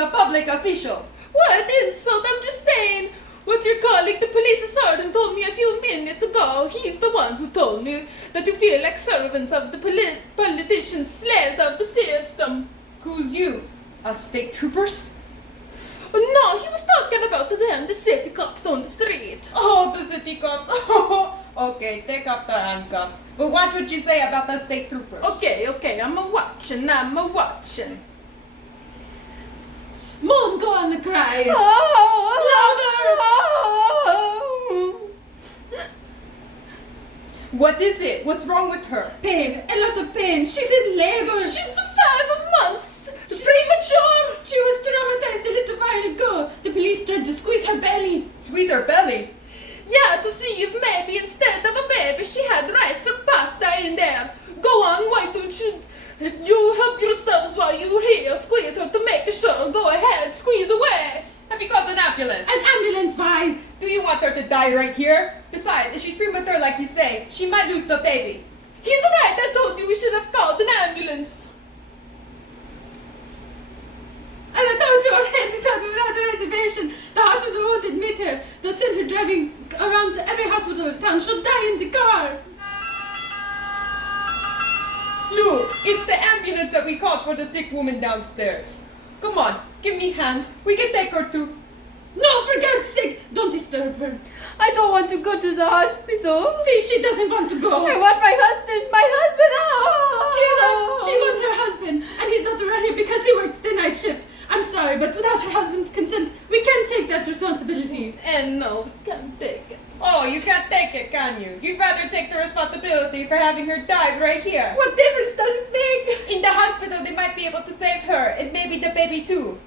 a public official. What insult? I'm just saying. What your colleague, the police sergeant, told me a few minutes ago. He's the one who told me that you feel like servants of the politicians, slaves of the system. Who's you? Us state troopers? No, he was talking about the city cops on the street. Oh, the city cops. Oh, okay, take off the handcuffs. But watch what you say about the state troopers. Okay, I'm a-watching. Won't go on the cry. What is it? What's wrong with her? Pain, a lot of pain. She's in labor. She's 5 months. Premature. She was traumatized a little while ago. The police tried to squeeze her belly. Squeeze her belly? Yeah, to see if maybe instead of a baby she had rice or pasta in there. Go on, why don't you help yourselves while you're here? Squeeze her to make sure. Go ahead, squeeze away. Have you called an ambulance? An ambulance, why? Do you want her to die right here? Besides, if she's premature like you say, she might lose the baby. He's right, I told you we should have called an ambulance. And I told you already that without a reservation, the hospital won't admit her. They'll send her driving around every hospital in town. She'll die in the car. Look, it's the ambulance that we called for the sick woman downstairs. Come on, give me a hand. We can take her too. No, for God's sake, don't disturb her. I don't want to go to the hospital. See, she doesn't want to go. I want my husband. Hear that? She wants her husband, and he's not around here because he works the night shift. I'm sorry, but without her husband's consent, we can't take that responsibility. And no, we can't take it. Oh, you can't take it, can you? You'd rather take the responsibility for having her die right here. What difference does it make? In the hospital, they might be able to save her, and maybe the baby too.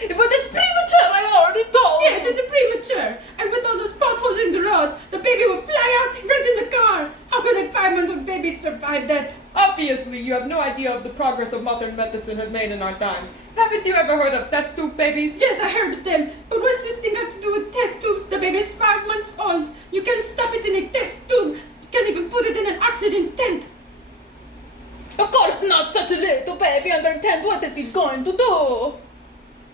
But it's premature, I already told. Yes, it's a premature. And with all those potholes in the road, the baby will fly out right in the car. How could a 5-month-old baby survive that? Obviously, you have no idea of the progress of modern medicine has made in our times. Haven't you ever heard of test tube babies? Yes, I heard of them. But what's this thing got to do with test tubes? The baby's 5 months old. You can't stuff it in a test tube. You can't even put it in an oxygen tent. Of course not, such a little baby under 10. What is he going to do?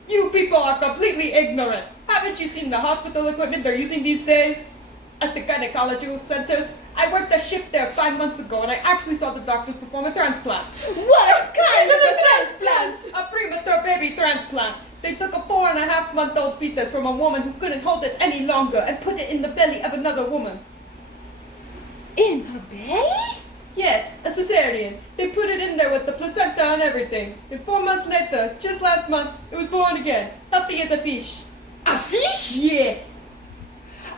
You people are completely ignorant. Haven't you seen the hospital equipment they're using these days? At the gynecological centers? I worked a shift there 5 months ago and I actually saw the doctors perform a transplant. What kind of a transplant? A premature baby transplant. They took a 4.5-month-old fetus from a woman who couldn't hold it any longer and put it in the belly of another woman. In her belly? Yes, a cesarean. They put it in there with the placenta and everything. And 4 months later, just last month, it was born again. Healthy as a fish. A fish? Yes.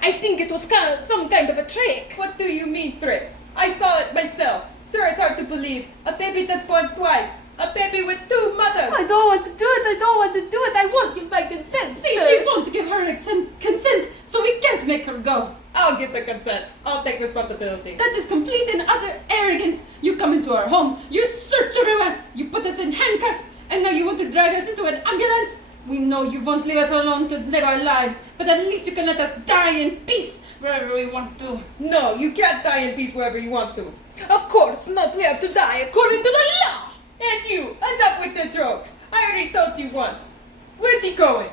I think it was some kind of a trick. What do you mean trick? I saw it myself. Sir, it's hard to believe. A baby that's born twice. A baby with 2 mothers. I don't want to do it. I won't give my consent. See, sir. she won't give her consent, so we can't make her go. I'll give the consent. I'll take responsibility. That is complete and utter arrogance. You come into our home, you search everywhere, you put us in handcuffs, and now you want to drag us into an ambulance? We know you won't leave us alone to live our lives, but at least you can let us die in peace wherever we want to. No, you can't die in peace wherever you want to. Of course not. We have to die according to the law. And you, enough with the jokes. I already told you once. Where's he going?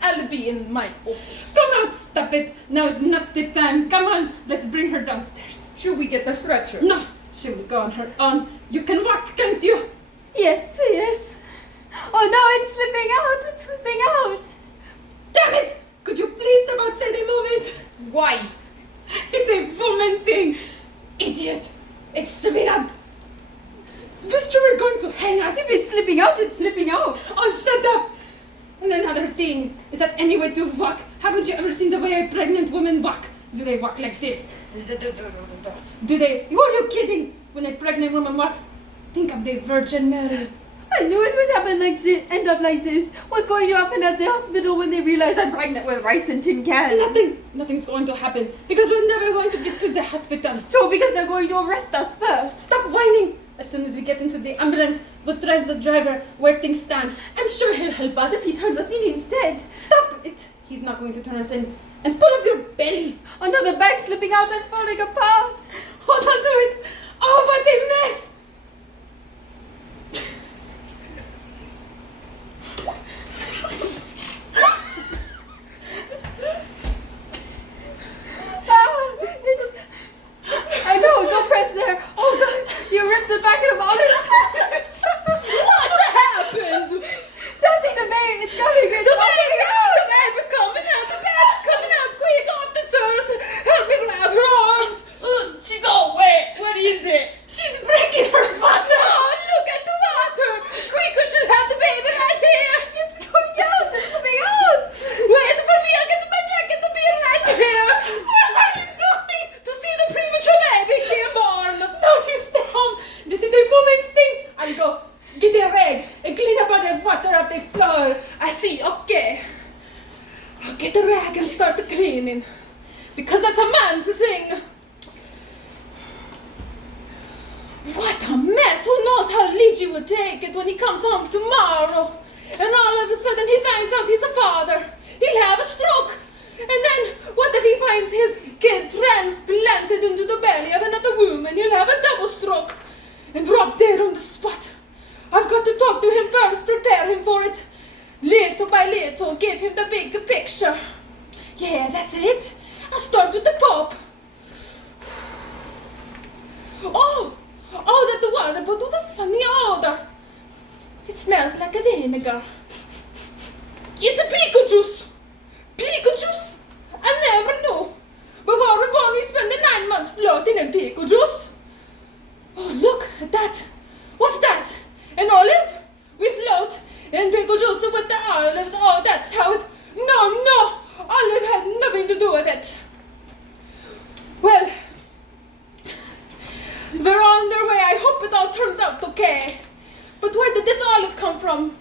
I'll be in my office. Come out, stop it. Now is not the time. Come on, let's bring her downstairs. Should we get the stretcher? No, she will go on her own. You can walk, can't you? Yes. Oh no, it's slipping out. Damn it! Could you please stop outside a moment? Why? It's a woman thing. Idiot. It's slipping out. This trooper is going to hang us. If it's slipping out, it's slipping out. Oh, shut up! And another thing, is that any way to walk? Haven't you ever seen the way a pregnant woman walk? Do they walk like this? Do they? Who are you kidding? When a pregnant woman walks, think of the Virgin Mary. I knew it would happen like this, end up like this. What's going to happen at the hospital when they realize I'm pregnant with rice and tin cans? Nothing's going to happen because we're never going to get to the hospital. So because they're going to arrest us first. Stop whining! As soon as we get into the ambulance, we'll drive the driver where things stand. I'm sure he'll help us. If he turns us in instead. Stop it! He's not going to turn us in. And pull up your belly! Another bag slipping out and falling apart. Hold on to it! Oh, what a mess! dirty floor. I see, okay. I'll get a rag and start the cleaning. Because that's a man's thing. What a mess! Who knows how Luigi will take it when he comes home tomorrow? And all of a sudden he finds out he's a father. He'll have a stroke. And then, what if he finds his kid transplanted into the belly of another woman? He'll have a double stroke. And drop dead on the spot. I've got to talk to him first, prepare him for it. Little by little, give him the big picture. Yeah, that's it. I'll start with the Pope. Oh, that water bottle with a funny odor. It smells like a vinegar. It's a pickle juice. Pickle juice? I never knew. Before we're born, we spend the 9 months floating in pickle juice. Oh, look at that. What's that? An olive? We float in pickle juice with the olives. Oh, that's how it... No. Olive had nothing to do with it. Well, they're on their way. I hope it all turns out okay. But where did this olive come from?